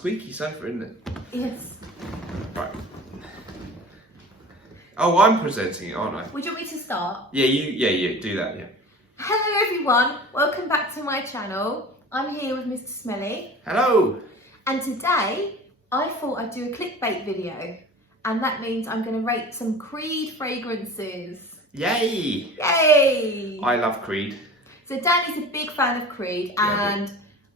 squeaky sofa, isn't it? Yes. Right. Oh, I'm presenting it, aren't I? Would you want me to start? Yeah, you do that, yeah. Hello everyone, welcome back to my channel. I'm here with Mr Smelly. Hello! And today, I thought I'd do a clickbait video. And that means I'm going to rate some Creed fragrances. Yay! Yay! I love Creed. So Danny's a big fan of Creed, and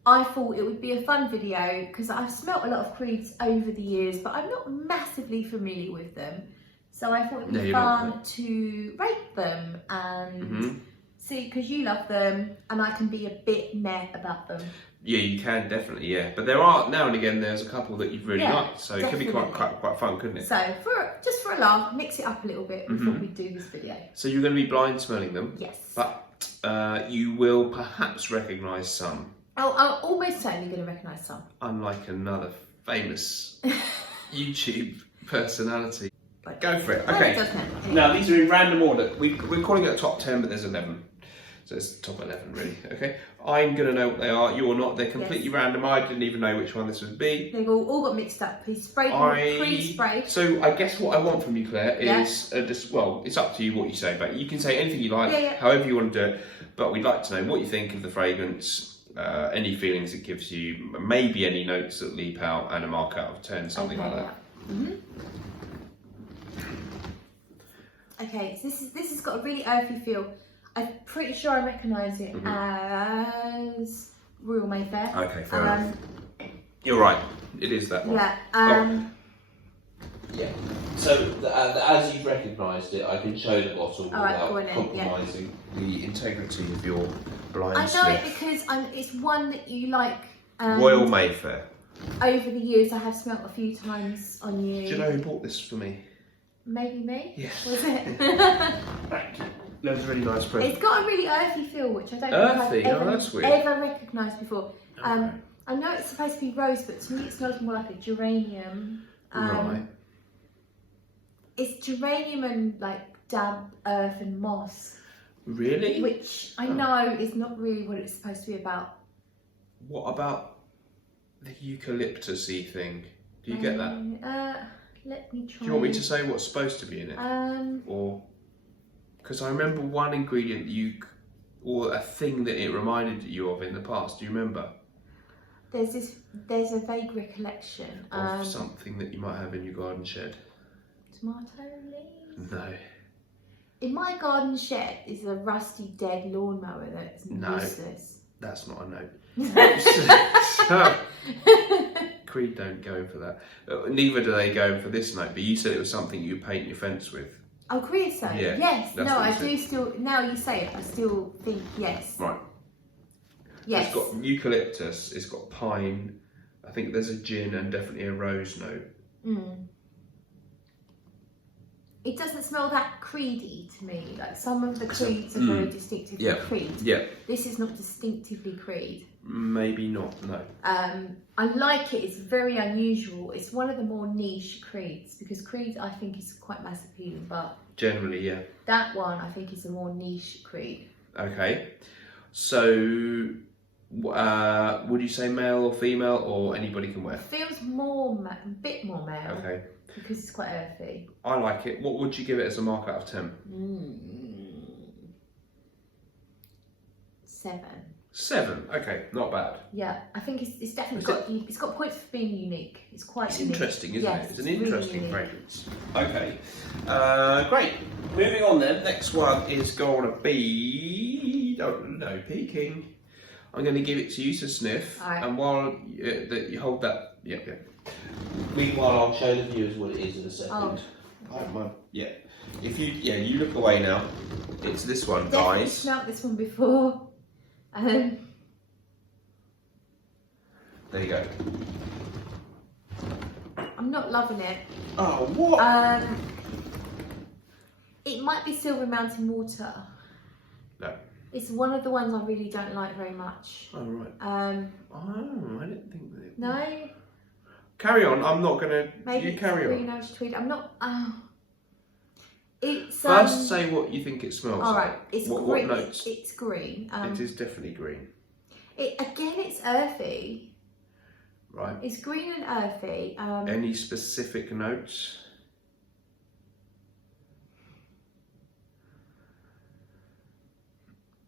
I thought it would be a fun video because I've smelt a lot of Creeds over the years, but I'm not massively familiar with them. So I thought it would be fun to rate them and see, because you love them and I can be a bit meh about them. Yeah, you can definitely, yeah. But there are, now and again, there's a couple that you've really liked, so definitely. It could be quite fun, couldn't it? So, just for a laugh, mix it up a little bit before we do this video. So you're going to be blind smelling them? Yes. But you will perhaps recognise some. Oh, I'm almost certainly going to recognise some. Unlike another famous YouTube personality. Go for it. Okay. Now, these are in random order. We're calling it a top 10, but there's 11. So it's top 11, really. Okay. I'm going to know what they are. You're not. They're completely random. I didn't even know which one this would be. They've all got mixed up. He's sprayed them, pre-sprayed. So I guess what I want from you, Claire, is just, well, it's up to you what you say, but you can say anything you like, however you want to do it. But we'd like to know what you think of the fragrance, any feelings it gives you, maybe any notes that leap out, and a mark out of 10, something like that. Okay, so this has got a really earthy feel. I'm pretty sure I recognise it as Royal Mayfair. Okay, fair enough. You're right, it is that one. Yeah. Yeah. So as you've recognised it, I can show the bottle without compromising the integrity of your blind sniff. I know it because it's one that you like. Royal Mayfair. Over the years, I have smelt a few times on you. Do you know who bought this for me? Maybe me? Yes. Was it? Thank you. That was a really nice present. It's got a really earthy feel, which I don't think I've ever recognised before. Okay. I know it's supposed to be rose, but to me it smells more like a geranium. Right. It's geranium and like damp earth and moss. Really? Which I know is not really what it's supposed to be about. What about the eucalyptus-y thing? Do you get that? Let me try. Do you want me to say what's supposed to be in it? Or because I remember one ingredient or a thing that it reminded you of in the past. Do you remember? There's a vague recollection of something that you might have in your garden shed. Tomato leaves? No. In my garden shed is a rusty dead lawnmower that's useless. That's not a note. Creed don't go for that. Neither do they go for this note, but you said it was something you paint your fence with. Oh, creosote? Yeah, yes. No, I do still, now you say it, I still think yes. Right. Yes. It's got eucalyptus, it's got pine, I think there's a gin and definitely a rose note. It doesn't smell that creedy to me. Like some of the creeds are very distinctively Creed. Yeah. This is not distinctively Creed. Maybe not, no. I like it, it's very unusual. It's one of the more niche Creeds because Creed I think is quite mass appealing, but generally, yeah. That one I think is a more niche Creed. Okay. So would you say male or female or anybody can wear? It feels a bit more male. Okay. Because it's quite earthy. I like it. What would you give it as a mark out of 10? 7. 7. Okay, not bad. Yeah, I think it's definitely got points for being unique. It's quite unique. Interesting, isn't it? It's an interesting really fragrance. Okay, great. Moving on then. Next one is going to be peeking. I'm going to give it to you to sniff, and while you hold that, meanwhile, I'll show the viewers what it is in a second. If you look away now. It's this one, Definitely guys. smelt this one before. There you go. I'm not loving it. Oh, what? It might be Silver Mountain Water. No. It's one of the ones I really don't like very much. Oh, right. I didn't think that. No. Carry on. I'm not gonna. Maybe you carry on. Green Tweed. I'm not. It's First, say what you think it smells. All right. Like. It's what green. Notes? It's green. It is definitely green. It's earthy. Right. right. It's green and earthy. Any specific notes?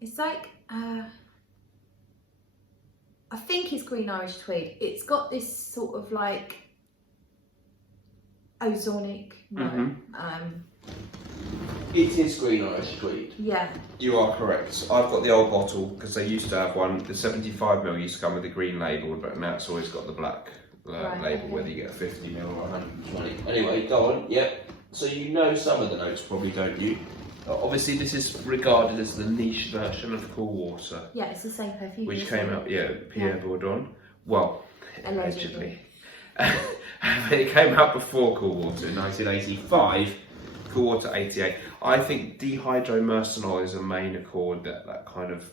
It's like, I think it's green Irish tweed. It's got this sort of like ozonic note. It is green Irish tweed. Yeah. You are correct. I've got the old bottle because they used to have one. The 75ml used to come with the green label, but now it's always got the black label, whether you get a 50ml or 120. Anyway, go on. Yep. So you know some of the notes, probably, don't you? Obviously, this is regarded as the niche version of Cool Water. Yeah, it's the same perfume. Which came out, Pierre Bourdon. Well, allegedly. It came out before Cool Water in 1985. Cool Water 88. I think dihydromercenol is a main accord that kind of,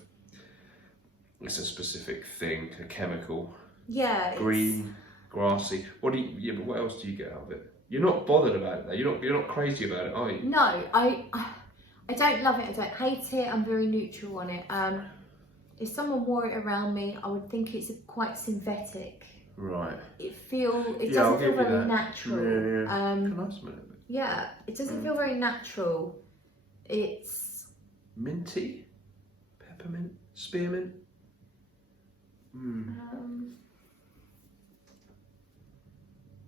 it's a specific thing, a chemical. Yeah. Green, grassy. But what else do you get out of it? You're not bothered about it though. You're not crazy about it, are you? No, I don't love it. I don't hate it. I'm very neutral on it. If someone wore it around me, I would think it's quite synthetic. Right. It doesn't feel very natural. Yeah. Can I smell it? Yeah, it doesn't feel very natural. It's minty, peppermint, spearmint.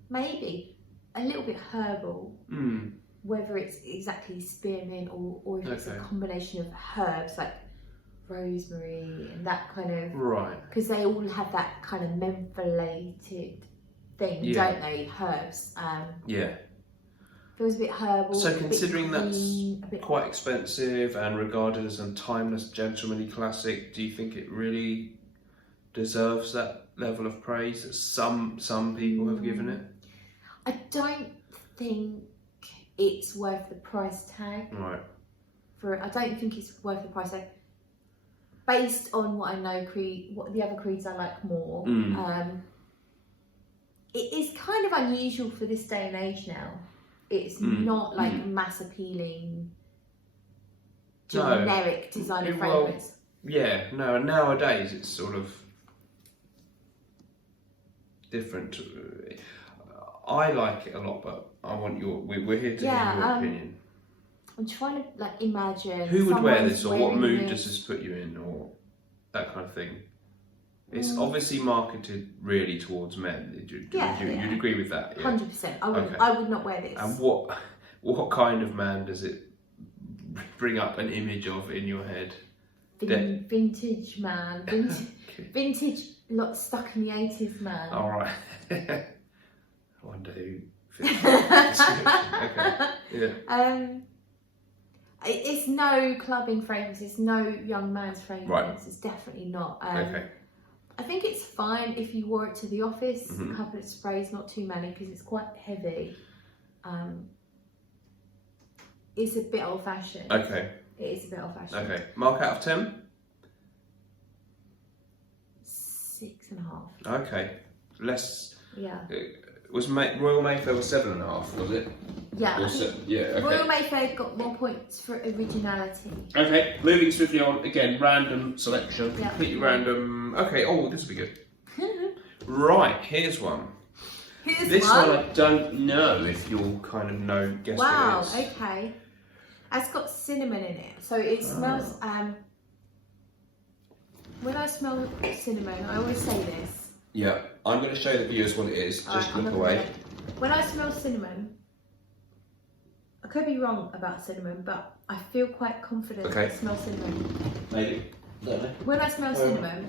Maybe a little bit herbal. Whether it's exactly spearmint or if it's a combination of herbs like rosemary and that kind of. Right. Because they all have that kind of mentholated thing, don't they? Herbs. Yeah. Feels a bit herbal. So considering that's quite expensive and regarded as a timeless gentlemanly classic, do you think it really deserves that level of praise that some people have given it? I don't think it's worth the price tag. Right. I don't think it's worth the price tag. Based on what I know, what the other creeds I like more. It is kind of unusual for this day and age now. It's not like mass appealing, generic designer fragrance. Yeah, no, and nowadays it's sort of different. I like it a lot, but I want we're here to hear your opinion. I'm trying to like imagine. Who would wear this, or what mood does this put you in, or that kind of thing? It's obviously marketed really towards men. You'd agree with that? 100%. I would not wear this. And what kind of man does it bring up an image of in your head? Vintage man. Vintage, stuck in the 80s man. All right. I wonder who fits that description. Okay. Yeah. It's no clubbing fragrance. It's no young man's fragrance. Right. It's definitely not. Okay. I think it's fine if you wore it to the office, a couple of sprays, not too many, because it's quite heavy. It's a bit old-fashioned. Okay. It is a bit old-fashioned. Okay. Mark out of 10? 6.5. Okay. Less. Yeah. Was Royal Mayfair was 7.5, was it? Yeah. Okay. Royal Mayfair got more points for originality. Okay, moving swiftly on. Again, random selection, completely random. Okay, this will be good. Right, here's one. This one I don't know if you'll kind of guess what it is. Okay. It's got cinnamon in it, so it smells. When I smell cinnamon, I always say this. Yeah, I'm going to show the viewers what it is. Just look away. When I smell cinnamon, I could be wrong about cinnamon, but I feel quite confident that I smell cinnamon. Maybe. Don't know. When I smell cinnamon,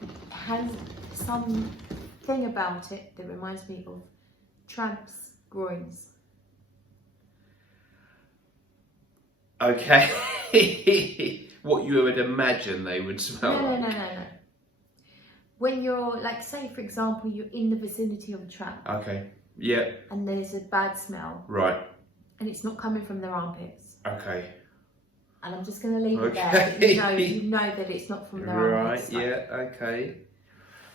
it has something about it that reminds me of tramps' groins. Okay. What you would imagine they would smell like. No. When you're, like, say for example, you're in the vicinity of a tramp. Okay. Yeah. And there's a bad smell. Right. And it's not coming from their armpits. Okay. And I'm just going to leave it there. You know that it's not from their armpits. Right. Yeah. Okay.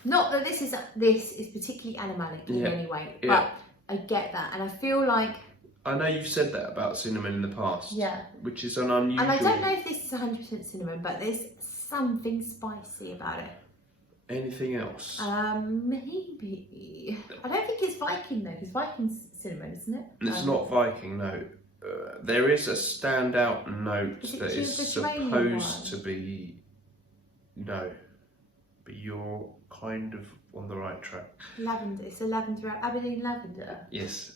Not that this is particularly animalic in any way, but I get that, and I feel like. I know you've said that about cinnamon in the past. Yeah. Which is an unusual. And I don't know if this is 100% cinnamon, but there's something spicy about it. Anything else? Maybe. I don't think it's Viking though, because Viking's cinnamon, isn't it? It's not Viking, no. There is a standout note that is supposed to be. No, but you're kind of on the right track. Lavender. It's a lavender. Aberdeen lavender. Yes.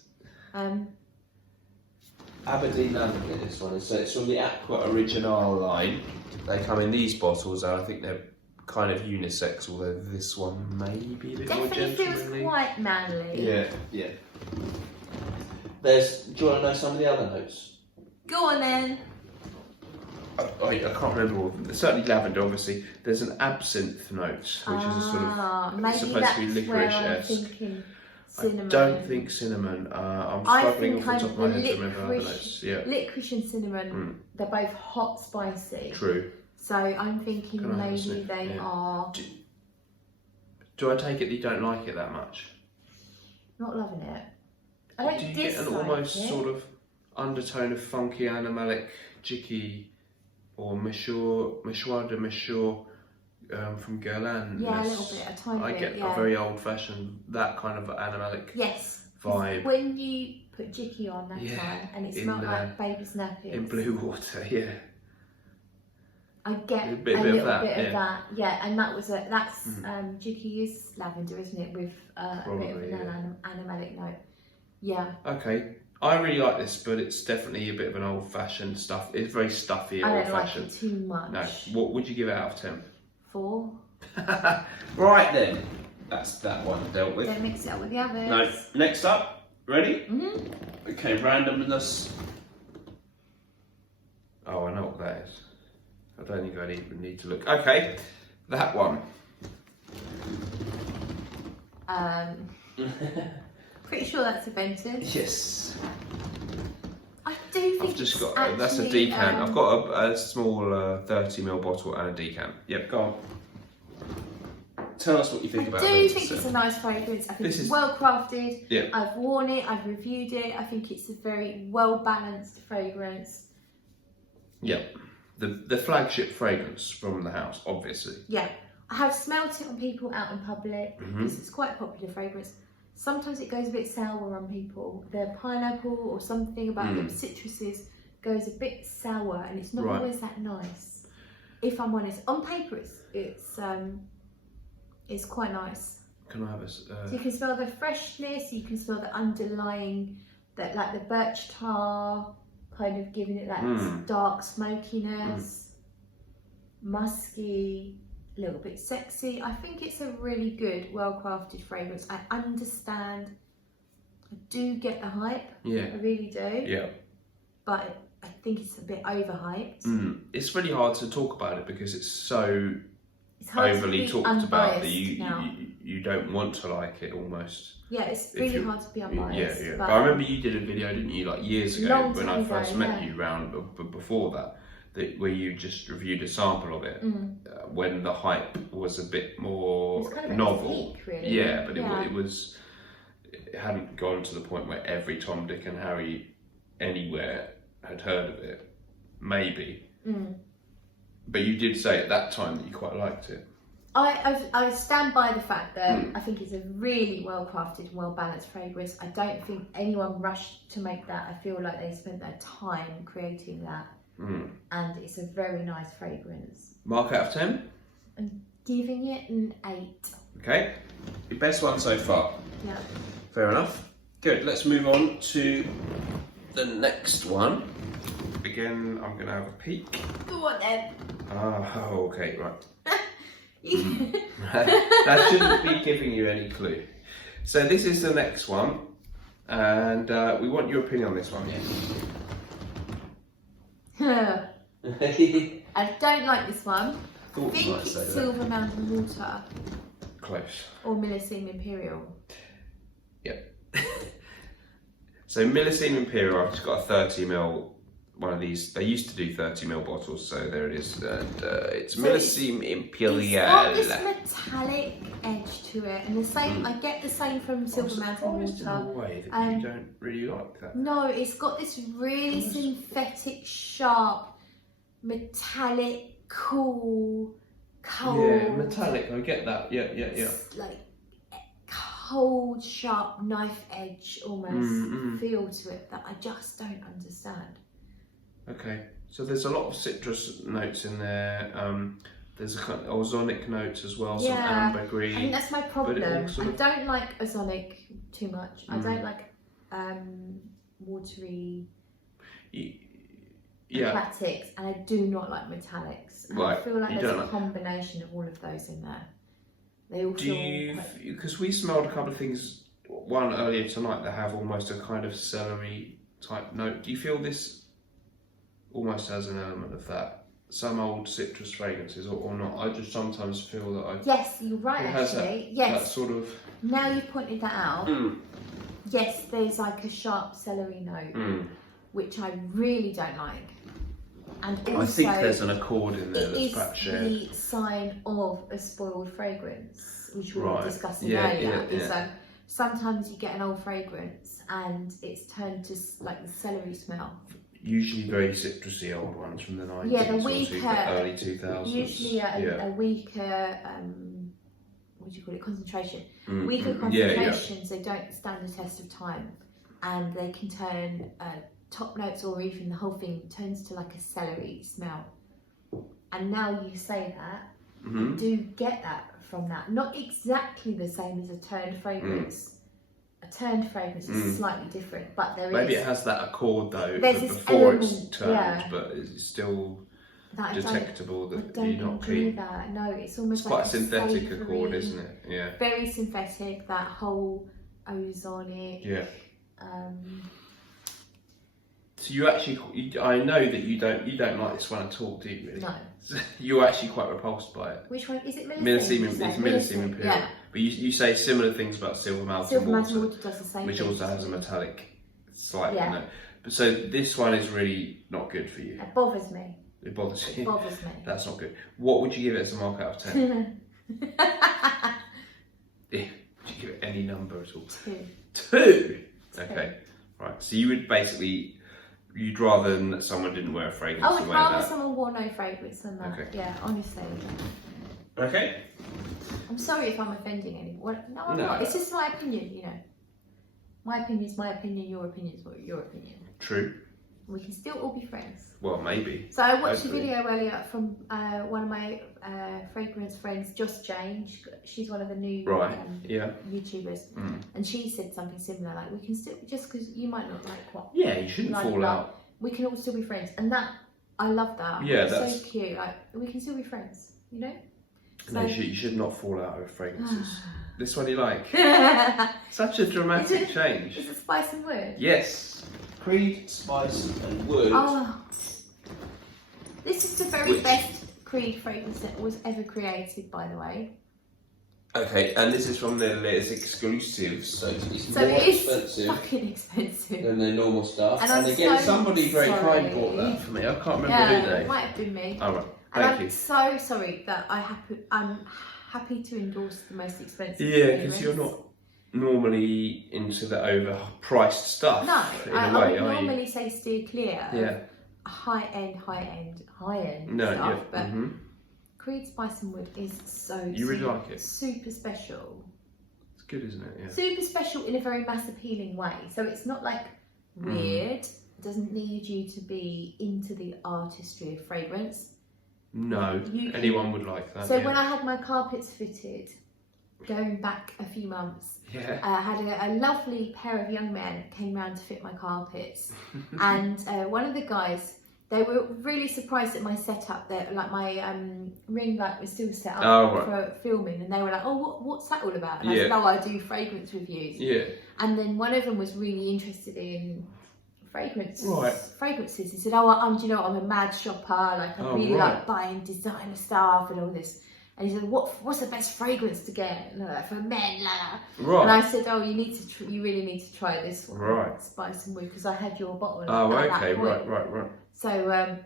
Aberdeen lavender. This one is. So it's from the Aqua Original line. They come in these bottles, and I think they're kind of unisex. Although this one may be a bit more gentlemanly. Definitely feels quite manly. Yeah, yeah. Do you want to know some of the other notes? Go on then. I can't remember all of them. There's certainly lavender, obviously. There's an absinthe note, which is a sort of supposed to be licorice-esque. Cinnamon. I don't think cinnamon. I'm struggling off the top of my head to remember other notes. Yeah. Licorice and cinnamon, they're both hot spicy. True. So I'm thinking maybe they are. Do I take it that you don't like it that much? Not loving it. I don't dislike it. Do you get an almost sort of undertone of funky animalic jicky or Mouchoir de Mouchoir from Guerlain? Yeah, a little bit, a tiny bit. I get a very old-fashioned, that kind of animalic vibe. When you put jicky on that time and it smelled like baby's nappies. In blue water, yeah. I get a little bit of that, and that's jicky is lavender, isn't it, with a bit of an animalic note. Yeah. Okay, I really like this, but it's definitely a bit of an old-fashioned stuff. It's very stuffy, old-fashioned. I don't like it too much. No. What would you give it out of 10? 4. Right then, that's that one dealt with. Don't mix it up with the others. No. Next up, ready? Okay, randomness. Oh, I know what that is. I don't think I even need to look. Okay, that one. Pretty sure that's Aventus. Yes. I do think I've just got that's a decant. I've got a small 30ml bottle and a decant. Yep, go on. Tell us what you think about it. I do think it's a nice fragrance. I think it's well crafted. Yeah. I've worn it, I've reviewed it. I think it's a very well balanced fragrance. Yep. The flagship fragrance from the house, obviously. Yeah. I have smelt it on people out in public. It's quite a popular fragrance. Sometimes it goes a bit sour on people. The pineapple or something about the citruses goes a bit sour, and it's not always that nice. If I'm honest, on paper it's quite nice. Can I have a? So you can smell the freshness. You can smell the underlying, that like the birch tar, kind of giving it that dark smokiness, musky. A little bit sexy. I think it's a really good, well-crafted fragrance. I understand. I do get the hype. Yeah. I really do. Yeah. But I think it's a bit overhyped. It's really hard to talk about it because it's so overly talked about that you don't want to like it almost. Yeah, it's really hard to be unbiased. Yeah. But I remember you did a video, didn't you, like years ago when I first met you before that. Where you just reviewed a sample of it when the hype was a bit more kind of novel. Peak, really. Yeah, but it hadn't gone to the point where every Tom, Dick and Harry anywhere had heard of it. Maybe. But you did say at that time that you quite liked it. I stand by the fact that I think it's a really well crafted and well balanced fragrance. I don't think anyone rushed to make that. I feel like they spent their time creating that. And it's a very nice fragrance. Mark out of 10? I'm giving it an 8. Okay. Your best one so far? Yeah. Fair enough. Good. Let's move on to the next one. Again, I'm going to have a peek. Go on then. Oh, okay, right. That shouldn't be giving you any clue. So this is the next one. And we want your opinion on this one. I don't like this one. I think it's Silver Mountain Water. Close. Or Millesime Imperial. Yep. So Millesime Imperial, I've just got a 30ml one of these. They used to do 30ml bottles, so there it is. And it's Millesime Imperial. It's got this metallic edge to it, and the same. I get the same from Silver Mountain Water. In a way that you don't really like that. No, it's got this really synthetic, sharp, metallic, cool cold. Yeah, metallic. I get that. Yeah. Like cold, sharp knife edge almost feel to it that I just don't understand. Okay, so there's a lot of citrus notes in there. There's a kind of ozonic notes as well, some ambergris. I think that's my problem. I don't like ozonic too much. I don't like watery aquatics, and I do not like metallics. And I feel like there's a combination of all of those in there. They all because we smelled a couple of things, one earlier tonight that have almost a kind of celery type note. Do you feel this almost has an element of that? Some old citrus fragrances or not? I just sometimes feel that Yes, you're right actually. That sort of... Now you've pointed that out. Yes, there's like a sharp celery note, which I really don't like. And also, I think there's an accord in there that's perhaps shared. It is the sign of a spoiled fragrance, which we were discussing earlier. Is sometimes you get an old fragrance and it's turned to like the celery smell. Usually very citrusy old ones from the 90s, yeah, the weaker, early 2000s. Usually a weaker, what do you call it, concentration. Weaker concentrations, they don't stand the test of time, and they can turn top notes or even the whole thing turns to like a celery smell. And now you say that, I do get that from that. Not exactly the same as a turned fragrance. A turned fragrance is slightly different, but maybe it has that accord though before it's turned, but it's still detectable that you're not keen. That. No, it's almost quite a synthetic accord, isn't it? Yeah. Very synthetic. That whole ozonic. Yeah. So you actually, I know that you don't like this one at all, do you? Really? No. You're actually quite repulsed by it. Which one is it? Millesime. It's Millesime Imperial. Yeah. But you say similar things about Silver Mountain Water, does the same which thing. also has a metallic slight note. But so this one is really not good for you. It bothers me. It bothers you. It bothers me. That's not good. What would you give it as a mark out of 10? Would you give it any number at all? 2. Okay. Right. So you would basically. You'd rather than that someone didn't wear a fragrance. I would rather someone wore no fragrance than that. Okay. Yeah, honestly. Okay. I'm sorry if I'm offending anyone. No, I'm not. It's just my opinion, you know. My opinion is my opinion, your opinion is your opinion. True. We can still all be friends. Well, maybe. So I watched a video earlier from one of my fragrance friends, Just Jane. She's one of the new YouTubers, and she said something similar. Like, we can still, just because you might not like what. Yeah, you shouldn't fall out. We can all still be friends, and that I love that. Yeah, that's so cute. Like, we can still be friends, you know. So, no, you should not fall out over fragrances. This one you like? Such a dramatic change. Is it spice and wood? Yes. Creed, spice and wood. Oh, this is the very best Creed fragrance that was ever created, by the way. Okay, and this is from their latest exclusives, so it's more expensive. Fucking expensive than their normal stuff. And again, somebody very kind bought that for me. I can't remember who they. It might have been me. All right, thank you. I'm so sorry that I'm happy to endorse the most expensive. Yeah, because you're not normally into the overpriced stuff. No, I would normally say steer clear of high end stuff, but Creed Spice and Wood is really like it. Super special. It's good, isn't it? Yeah. Super special in a very mass appealing way. So it's not like weird. It doesn't need you to be into the artistry of fragrance. No, anyone would like that. So when I had my carpets fitted, going back a few months, I had a lovely pair of young men came round to fit my carpets, and one of the guys, they were really surprised at my setup. That like my ring light was still set up for filming, and they were like, "Oh, what's that all about?" And I said, "Oh, I do fragrance reviews." Yeah. And then one of them was really interested in fragrances. He said, "Oh, do you know, I'm a mad shopper. Like I really like buying designer stuff and all this." And he said, "What's the best fragrance to get for men?" Right. And I said, "Oh, you really need to try this one, Spice and Wood, because I had your bottle." Right. So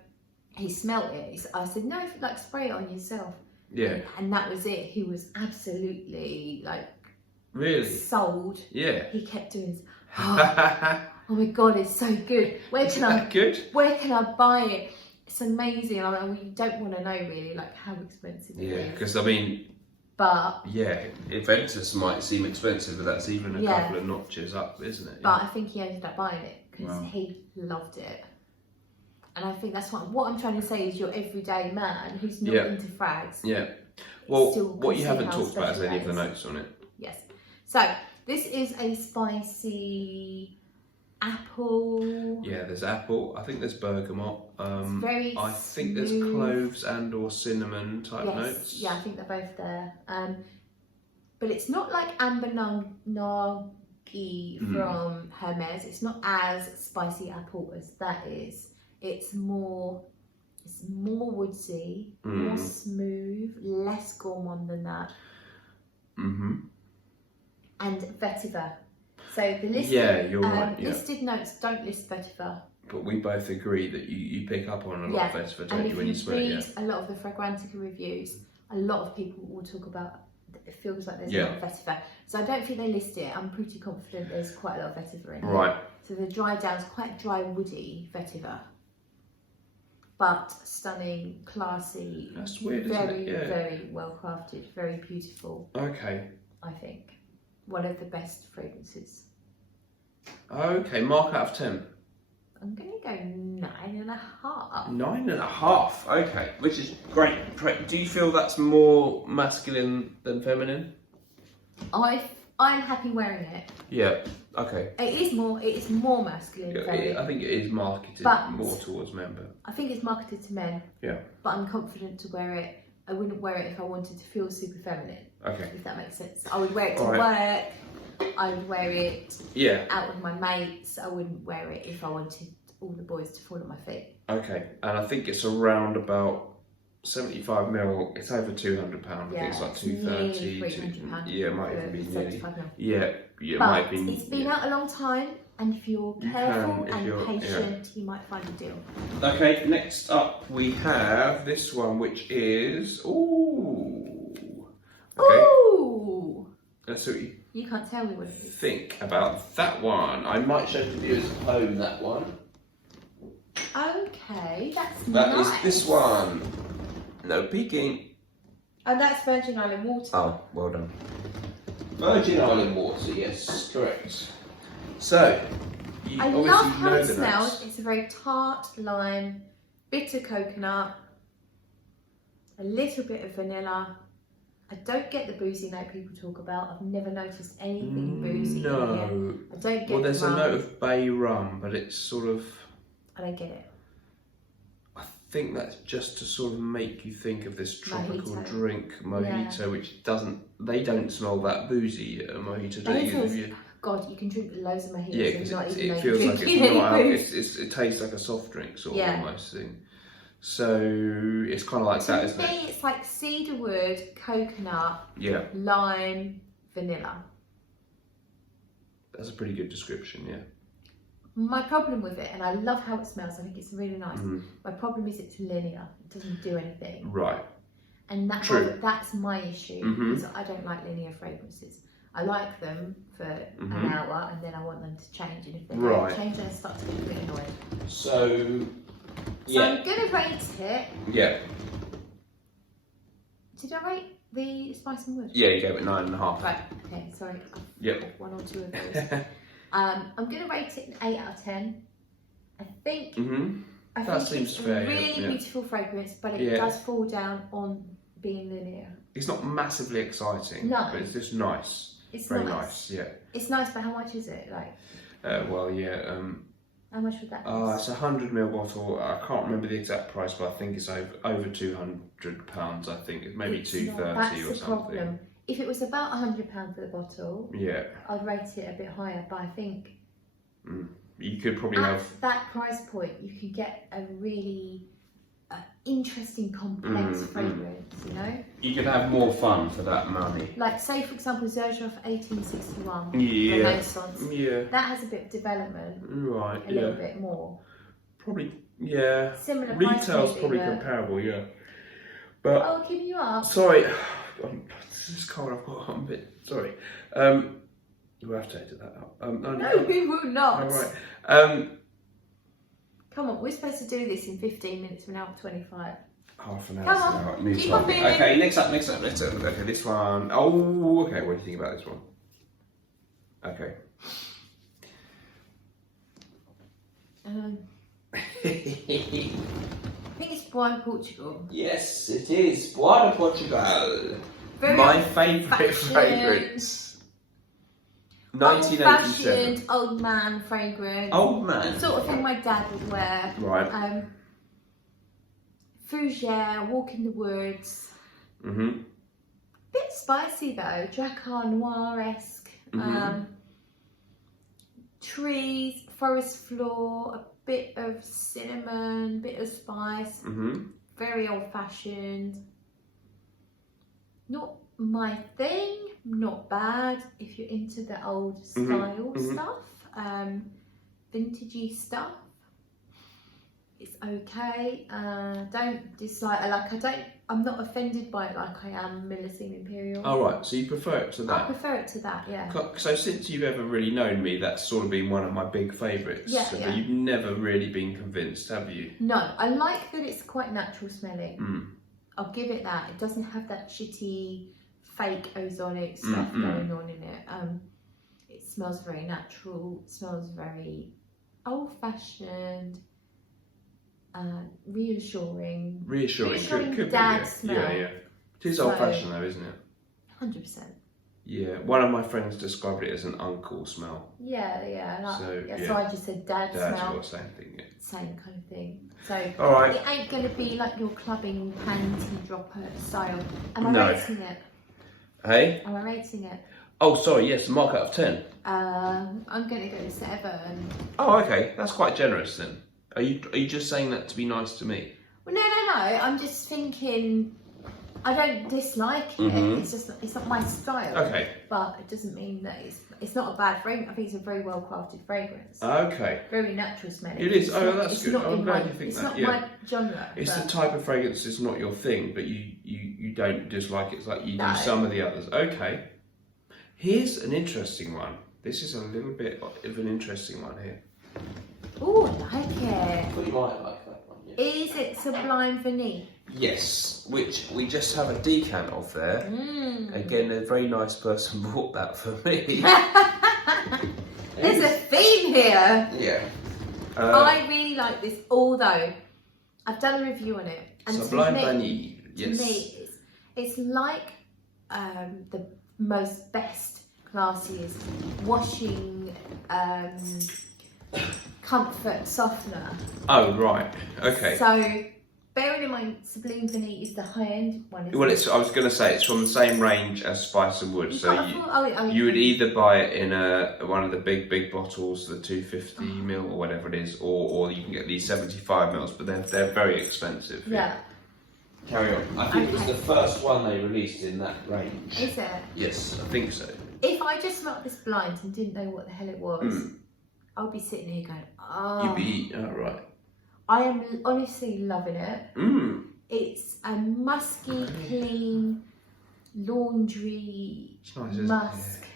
he smelt it. I said, "No, like spray it on yourself." Yeah. And that was it. He was absolutely like sold. Yeah. He kept doing. Oh my god, it's so good. Where can I buy it? It's amazing. I mean, we don't want to know really like how expensive it is. Yeah, because I mean, but yeah, Aventus might seem expensive, but that's even a couple of notches up, isn't it? But I think he ended up buying it because he loved it. And I think that's what I'm trying to say is your everyday man who's not into frags. Yeah. Well, what you haven't talked about is any of the notes on it. Yes. So this is a spicy apple. Yeah, there's apple. I think there's bergamot. Very I think there's cloves and or cinnamon type notes. Yeah, I think they're both there. But it's not like amber nagi from Hermes. It's not as spicy apple as that is. It's more woodsy, more smooth, less gourmand than that. And vetiver. So the listed, listed notes don't list vetiver. But we both agree that you pick up on a lot of vetiver, don't you, when you smell it? And if you read a lot of the Fragrantica reviews, a lot of people will talk about it feels like there's a lot of vetiver. So I don't think they list it. I'm pretty confident there's quite a lot of vetiver in it. Right. So the dry down's quite dry, woody vetiver. But stunning, classy. That's weird, very, isn't it? Yeah. very well crafted, very beautiful. Okay. I think. One of the best fragrances. Okay, mark out of 10. I'm going to go 9.5. 9.5. Okay, which is great. Do you feel that's more masculine than feminine? I'm happy wearing it. Yeah. Okay. It is more masculine. Yeah, I think it is marketed more towards men, but I think it's marketed to men. Yeah. But I'm confident to wear it. I wouldn't wear it if I wanted to feel super feminine. Okay. If that makes sense. I would wear it to work. I would wear it out with my mates. I wouldn't wear it if I wanted all the boys to fall at my feet. Okay, and I think it's around about 75 mil. It's over £200. I think it's like 230. £300. Yeah, it might even be nearly. Yeah, it but might be. It's been out a long time, and if you're careful and patient, you might find a deal. Okay, next up we have this one, which is Ooh. Let's see what you can't tell me what it is. Think about that one. I might show the viewers at home that one. Okay, that's That nice. is this one. No peeking. And that's Virgin Island water. Oh, well done. Virgin Island water, yes, correct. So, you I obviously love how know it the smells. notes. It's a very tart lime, bitter coconut, a little bit of vanilla. I don't get the boozy note people talk about. I've never noticed anything boozy in here. I don't get there's a note of bay rum, but it's sort of... I don't get it. I think that's just to sort of make you think of this tropical drink, mojito, which they don't smell that boozy at a mojito, don't you? God, you can drink loads of mojitos. Yeah, because it feels like it's not, it tastes like a soft drink sort of almost thing. So it's kind of like that, isn't it? To me, it's like cedarwood, coconut, lime, vanilla. That's a pretty good description, yeah. My problem with it, and I love how it smells, I think it's really nice. My problem is it's linear. It doesn't do anything. Right. And that's my issue, because I don't like linear fragrances. I like them for an hour, and then I want them to change. And if they don't change, I start to get a bit annoyed. So I'm going to rate it. Yeah. Did I rate the spice and wood? Yeah, you gave it 9.5. Right, okay, sorry. Yep. One or two of those. I'm going to rate it an 8 out of 10. I think, seems fair. It's a really beautiful fragrance, but it does fall down on being linear. It's not massively exciting, but it's just nice. It's very nice, yeah. It's nice, but how much is it? How much would that cost? It's a 100ml bottle. I can't remember the exact price, but I think it's over £200. I think it's maybe 230 or something. Problem. If it was about £100 for the bottle, I'd rate it a bit higher. But I think you could probably at that price point, you could get a really interesting, complex fragrance. You know, you could have more fun for that money. Like, say for example, Zerjoff 1861, the Renaissance. That has a bit of development, right? A little bit more. Probably, Similar. Retail's probably comparable, But I'll keep you up. Sorry, this is cold. I'm a bit sorry. We'll have to edit that out. No, we will not. All right. Come on, we're supposed to do this in 15 minutes, we're now at 25. Half an hour. Come on, keep on moving. Okay, next up. Okay, this one. Oh, okay, what do you think about this one? Okay. I think it's Bois du Portugal. Yes, it is. Bois du Portugal. Very my favourite fragrance. 1987. Old-fashioned, old man fragrance. Old man. The sort of thing my dad would wear. Right. Fougere, walk in the woods. Mm-hmm. Bit spicy though, Dracar Noir-esque. Mm-hmm. Trees, forest floor, a bit of cinnamon, bit of spice. Mm-hmm. Very old-fashioned. Not my thing, not bad if you're into the old style stuff, vintagey stuff. It's okay. Don't dislike it. I'm not offended by it like I am Millicene Imperial. Oh right, so you prefer it to that? I prefer it to that, yeah. So since you've ever really known me, that's sort of been one of my big favourites. Yeah, so yeah. You've never really been convinced, have you? No, I like that it's quite natural smelling. Mm. I'll give it that. It doesn't have that shitty fake ozonic stuff going on in it. It smells very natural. It smells very old-fashioned. Reassuring. Could dad be, yeah. smell. Yeah. It is old-fashioned though, isn't it? 100%. Yeah. One of my friends described it as an uncle smell. Yeah. So, So I just said dad smell. Well, same thing. Yeah. Same kind of thing. So All right. it ain't going to be like your clubbing panty dropper style. Am I No. rating it? Hey. Am I rating it? Oh, sorry. Yes, mark out of 10. I'm going to go 7. Oh, okay. That's quite generous then. Are you just saying that to be nice to me? Well, no. I'm just thinking. I don't dislike it. It's not my style. Okay. But it doesn't mean that it's not a bad fragrance. I think it's a very well crafted fragrance. Okay. Very natural smelling. It is. That's good. I'm glad you think it's that. It's not my genre. It's the type of fragrance that's not your thing, but you don't dislike it. It's like you do some of the others. Okay. Here's an interesting one. This is a little bit of an interesting one here. Oh, I like it. Well, you might like that one. Yeah. Is it Sublime Vanille? Yes, which we just have a decant of there. Again, a very nice person bought that for me. There's a theme here. Yeah. I really like this, although I've done a review on it. And Sublime Vanille. Yes. To me, it's like the most best, classiest washing comfort softener. Oh right. Okay. So bearing in mind, Sublime Vanille is the high-end one. Well, I was going to say it's from the same range as Spice and Wood, so you would either buy it in one of the big bottles, the 250ml or whatever it is, or you can get these 75ml, but they're very expensive. Yeah. Carry on. I think it was the first one they released in that range. Is it? Yes, I think so. If I just smelled this blind and didn't know what the hell it was, I'd be sitting here going, You'd be right. I am honestly loving it. It's a musky, clean laundry musk.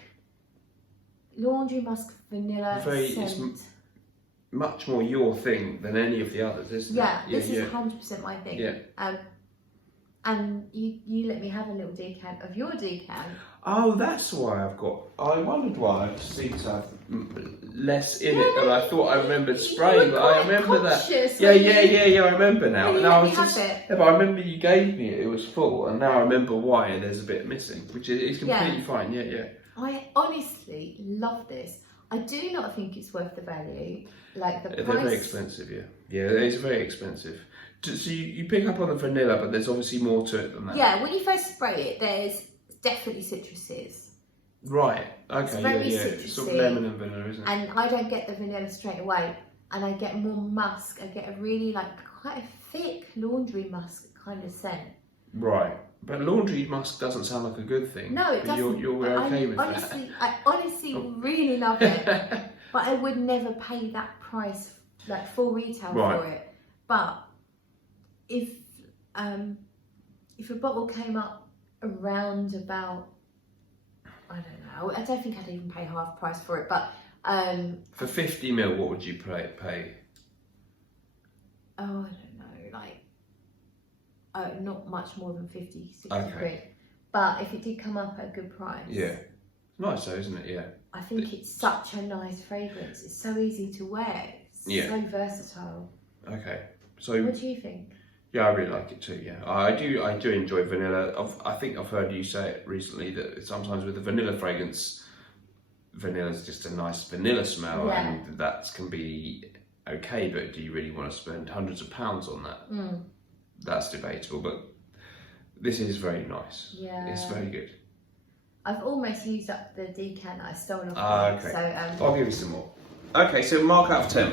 Laundry musk vanilla scent. It's much more your thing than any of the others, isn't it? This is 100% my thing. Yeah. And you let me have a little decant of your decant. Oh, that's why I wondered why I seemed to have less in it than I thought I remembered spraying. But I remember that. Yeah, I remember now. But I remember you gave me it. It was full, and now I remember why there's a bit missing, which is completely fine. Yeah. I honestly love this. I do not think it's worth the value. Like the price. They're very expensive. Yeah, it is very expensive. So you pick up on the vanilla, but there's obviously more to it than that. Yeah, when you first spray it, there's definitely citruses. Right. Okay. It's very citrusy. It's sort of lemon and vanilla, isn't it? And I don't get the vanilla straight away, and I get more musk. I get a really quite a thick laundry musk kind of scent. Right. But laundry musk doesn't sound like a good thing. No, it doesn't. You're okay with that. I honestly really love it, but I would never pay that price, full retail for it. But if a bottle came up around about, I don't know, I don't think I'd even pay half price for it, but for 50ml, what would you pay? I don't know, like not much more than 50, 60 Okay. quid. But if it did come up at a good price. Yeah. Nice though, isn't it? Yeah. I think it's such a nice fragrance. It's so easy to wear. It's so versatile. Okay. So what do you think? Yeah, I really like it too. Yeah, I do enjoy vanilla. I think I've heard you say it recently that sometimes with the vanilla fragrance, vanilla's just a nice vanilla smell, and that can be okay. But do you really want to spend hundreds of pounds on that? That's debatable. But this is very nice. Yeah, it's very good. I've almost used up the decant I stole off. Okay. So I'll give you some more. Okay, so mark out of 10.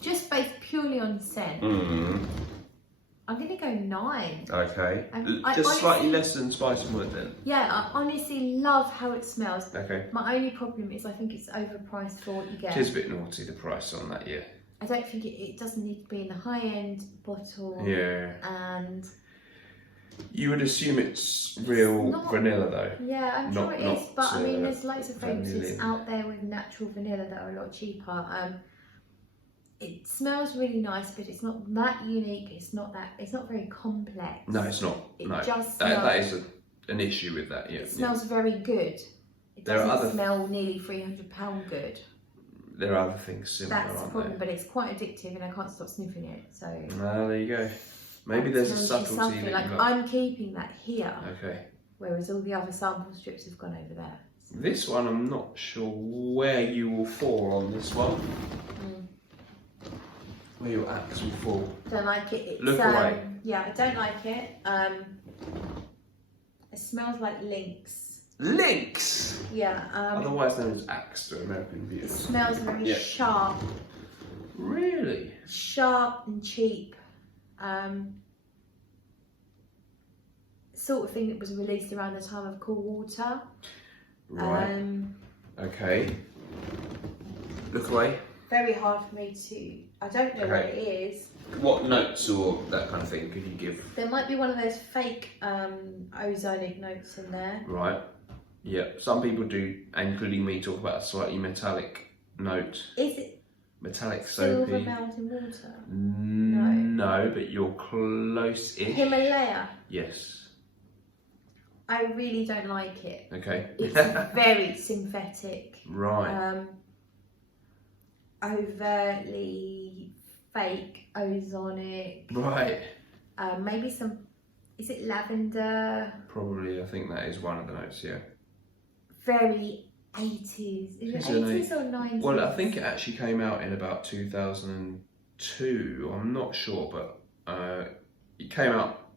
Just based purely on scent. I'm going to go 9. Okay. Just honestly, slightly less than Spice and Wood then. Yeah, I honestly love how it smells. Okay. My only problem is I think it's overpriced for what you get. It is a bit naughty, the price on that, yeah. I don't think it doesn't need to be in the high-end bottle. Yeah. And you would assume it's real vanilla though. Yeah, I'm sure it is. But I mean, there's loads of fragrances out there with natural vanilla that are a lot cheaper. It smells really nice, but it's not that unique. It's not very complex. No, it's not. It no. just that is an issue with that. Yeah. It smells very good. It doesn't smell nearly £300 good. There are other things similar. That's the problem, but it's quite addictive, and I can't stop sniffing it. So. There you go. Maybe there's a subtlety. Like I'm keeping that here. Okay. Whereas all the other sample strips have gone over there. This one, I'm not sure where you will fall on this one. Where your axe will fall. Don't like it. Look away. Yeah, I don't like it. It smells like lynx. Lynx? Yeah. Otherwise known as axe to American viewers. It smells very sharp. Really? Sharp and cheap. Sort of thing that was released around the time of Cool Water. Right. Okay. Look away. Very hard for me to. I don't know what it is. What notes or that kind of thing could you give? There might be one of those fake ozonic notes in there. Right. Yeah. Some people do, including me, talk about a slightly metallic note. Is it? Metallic soapy. Silver mountain water? No, but you're close-ish. Himalaya? Yes. I really don't like it. Okay. It's very synthetic. Right. Overtly fake, ozonic. Right. Maybe some. Is it lavender? Probably. I think that is one of the notes. Yeah. Very 80s. Is it 80s or 90s? Well, I think it actually came out in about 2002. I'm not sure, but it came out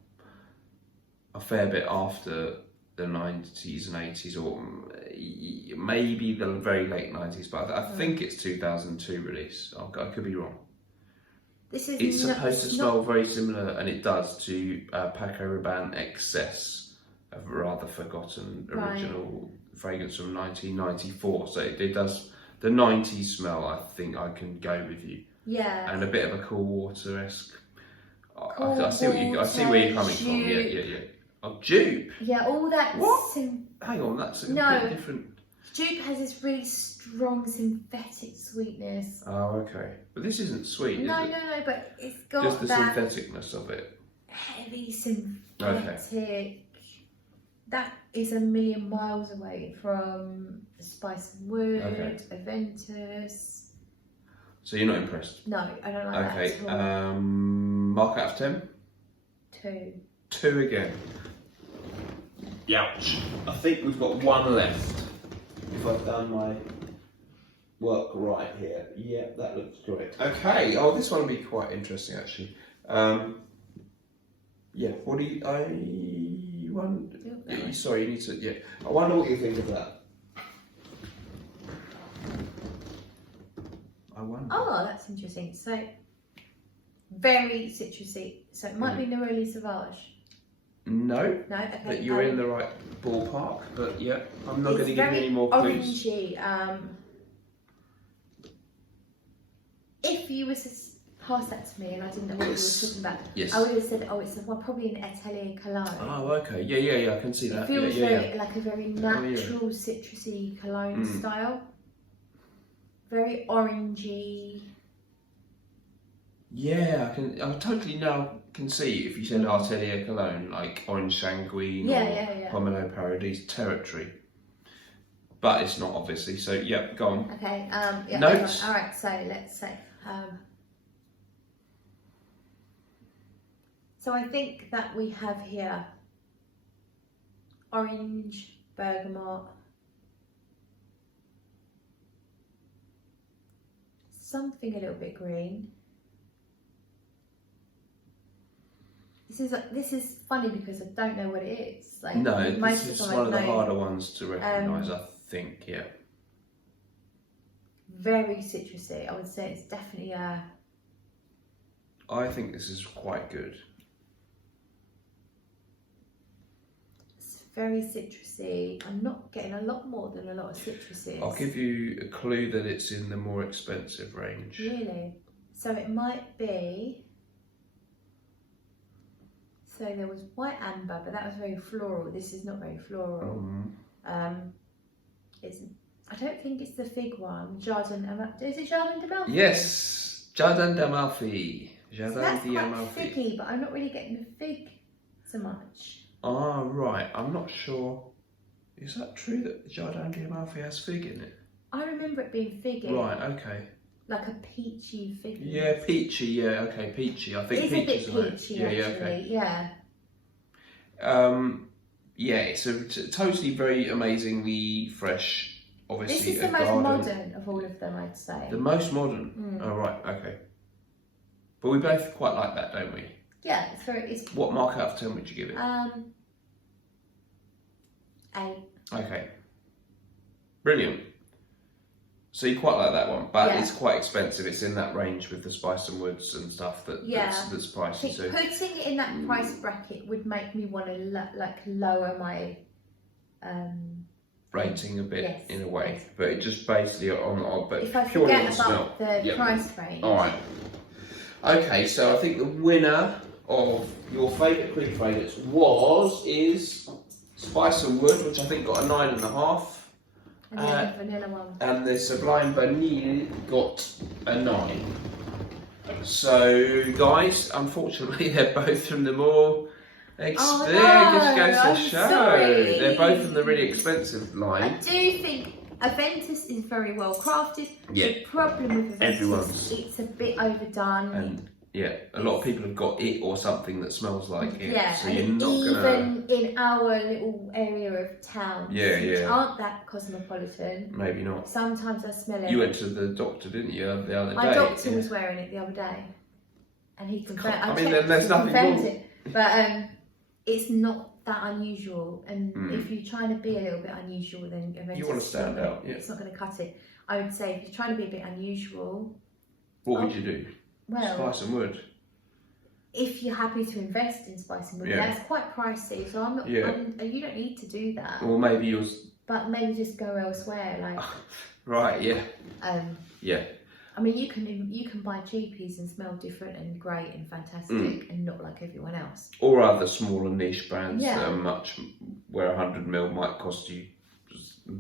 a fair bit after the 90s and 80s, or maybe the very late 90s, but I think it's 2002 release. I could be wrong. It's supposed to smell very similar, and it does, to Paco Rabanne Excess, a rather forgotten original fragrance from 1994. So it does the 90s smell. I think I can go with you. Yeah. And a bit of a Cool Water-esque. I see where you're coming from. Yeah. Oh, dupe. Yeah, all that. What? Hang on, that's a completely different. Dupe has this really strong synthetic sweetness. Oh, okay. But this isn't sweet, no, is it? No, but it's got just the that syntheticness of it. Heavy synthetic. Okay. That is a million miles away from Spice and Wood, Aventus. So you're not impressed? No, I don't like that at all. Mark out of 10? 2. 2 again. Youch. I think we've got one left. If I've done my work right here. Yeah, that looks great. Okay. Oh, this one will be quite interesting actually. Yeah. What do you? Sorry, you need to. Yeah. I wonder what you think of that. I wonder. Oh, that's interesting. So very citrusy. So it might be Neroli Sauvage. No. No. Okay. But you're in the right ballpark. But yeah, I'm not going to give you any more clues. Orangey. If you were to pass that to me and I didn't know what you were talking about, I would have said, oh, it's probably an Atelier Cologne. Oh, okay. Yeah, I can see that. It feels like a very natural citrusy cologne style. Very orangey. Yeah, I totally now can see if you said Atelier Cologne, like Orange Sanguine or Pomelo Paradis territory. But it's not, obviously, so yeah, go on. Okay, yeah, notes. Alright, so let's say. So I think that we have here orange, bergamot, something a little bit green. This is funny because I don't know what it is. Like, no, this is one of the harder ones to recognise, I think, yeah. Very citrusy. I would say it's definitely a... I think this is quite good. It's very citrusy. I'm not getting a lot more than a lot of citruses. I'll give you a clue that it's in the more expensive range. Really? So it might be... So there was white amber, but that was very floral. This is not very floral. It's... I don't think it's the fig one. Is it Jardin d'Amalfi? Yes, Jardin d'Amalfi. So that's quite figgy, but I'm not really getting the fig so much. Ah, right. I'm not sure. Is that true that Jardin d'Amalfi has fig in it? I remember it being figgy. Right. Okay. Like a peachy fig. Yeah, peachy. Yeah. Okay, peachy. I think peach is a bit peachy. Actually. Okay. Yeah. Yeah. It's a totally very amazingly fresh. Obviously, this is the most modern of all of them, I'd say. The most modern. Oh, right. Okay. But we both quite like that, don't we? Yeah, it's very. It's... What mark out of 10 would you give it? 8. Okay. Brilliant. So you quite like that one, but it's quite expensive. It's in that range with the spice and woods and stuff that's pricey too. Putting it in that price bracket would make me want to lower my rating a bit in a way, but it just basically but if I purely forget on smell. about the price range. All right. Okay, so I think the winner of your favourite creek favourites is Spice and Wood, which I think got a 9.5. And the vanilla one. And the Sublime Vanille got a 9. So, guys, unfortunately, they're both from the more expensive. They're both from the really expensive line. I do think Aventus is very well crafted. Yeah. The problem with Aventus, it's a bit overdone. And a lot of people have got it or something that smells like it. Yeah, so you're not even in our little area of towns, which aren't that cosmopolitan. Maybe not. Sometimes I smell it. You went to the doctor, didn't you, the other day? My doctor was wearing it the other day, and he confirmed. I mean, there's nothing wrong. It, but it's not that unusual. And if you're trying to be a little bit unusual, then you want to stand out. Yeah. It's not going to cut it. I would say if you're trying to be a bit unusual, what would you do? Well, Spice and Wood. If you're happy to invest in Spice and Wood, that's quite pricey. So I'm not. you don't need to do that. Or maybe yours. But maybe just go elsewhere, like. Right. Yeah. Yeah. I mean, you can buy cheapies and smell different and great and fantastic and not like everyone else. Or other smaller niche brands that are where 100ml might cost you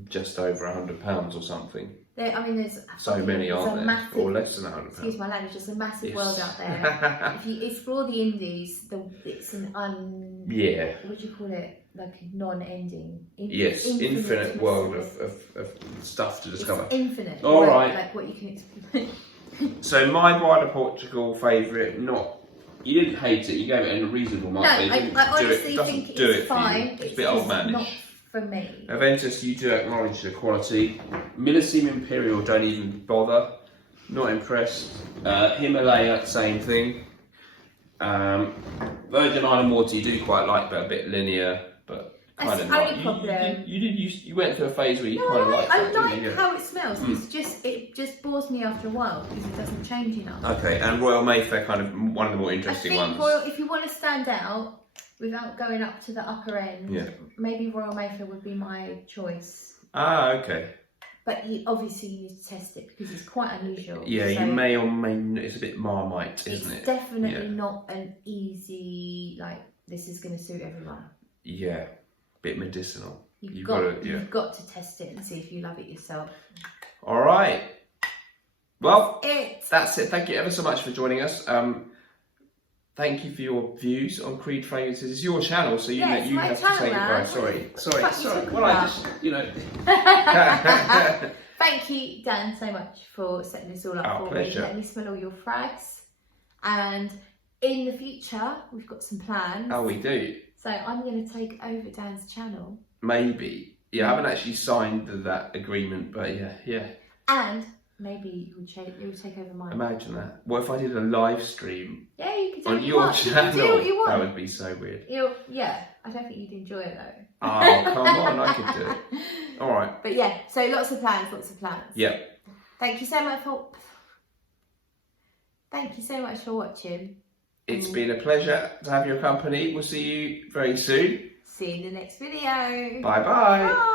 just over £100 or something. There's so many, aren't there? Massive, or less than £100. Excuse my language, there's a massive world out there. If you explore the indies, it's an what do you call it? Like a non-ending. Infinite world of stuff to discover. It's infinite. All right. Like what you can explore. So my Bois du Portugal favourite, you didn't hate it. You gave it a reasonable mark. No, I honestly think it's fine. It's a bit old manish. Not for me. Aventus, you do acknowledge the quality. Millesime Imperial, don't even bother. Not impressed. Himalaya, same thing. Virgin Island Water, you do quite like, but a bit linear. But kind of not. You went through a phase where you kind of liked that. I like how it smells. It just bores me after a while because it doesn't change enough. Okay, and Royal Mayfair, kind of one of the more interesting ones. If you want to stand out without going up to the upper end, maybe Royal Mayfair would be my choice. Ah, okay. But obviously you need to test it because it's quite unusual. Yeah, so you may or may not, it's a bit Marmite, isn't it? It's definitely not an easy, this is going to suit everyone. Yeah, bit medicinal. You've got to test it and see if you love it yourself. All right. Well, it. That's it. Thank you ever so much for joining us. Thank you for your views on Creed fragrances. It's your channel, so you have to say goodbye. Sorry. Well, I just, Thank you, Dan, so much for setting this all up for me. Let me smell all your frags. And in the future, we've got some plans. Oh, we do. So I'm going to take over Dan's channel. Maybe. Yeah, I haven't actually signed that agreement, but yeah. And maybe you'll take over mine. Imagine that. What if I did a live stream? Yeah, you could do on your channel. You can do what you want. That would be so weird. Yeah, I don't think you'd enjoy it though. Oh, come on, I could do it. All right. But yeah, so lots of plans. Yep. Thank you so much for watching. It's been a pleasure to have your company. We'll see you very soon. See you in the next video. Bye-bye. Bye.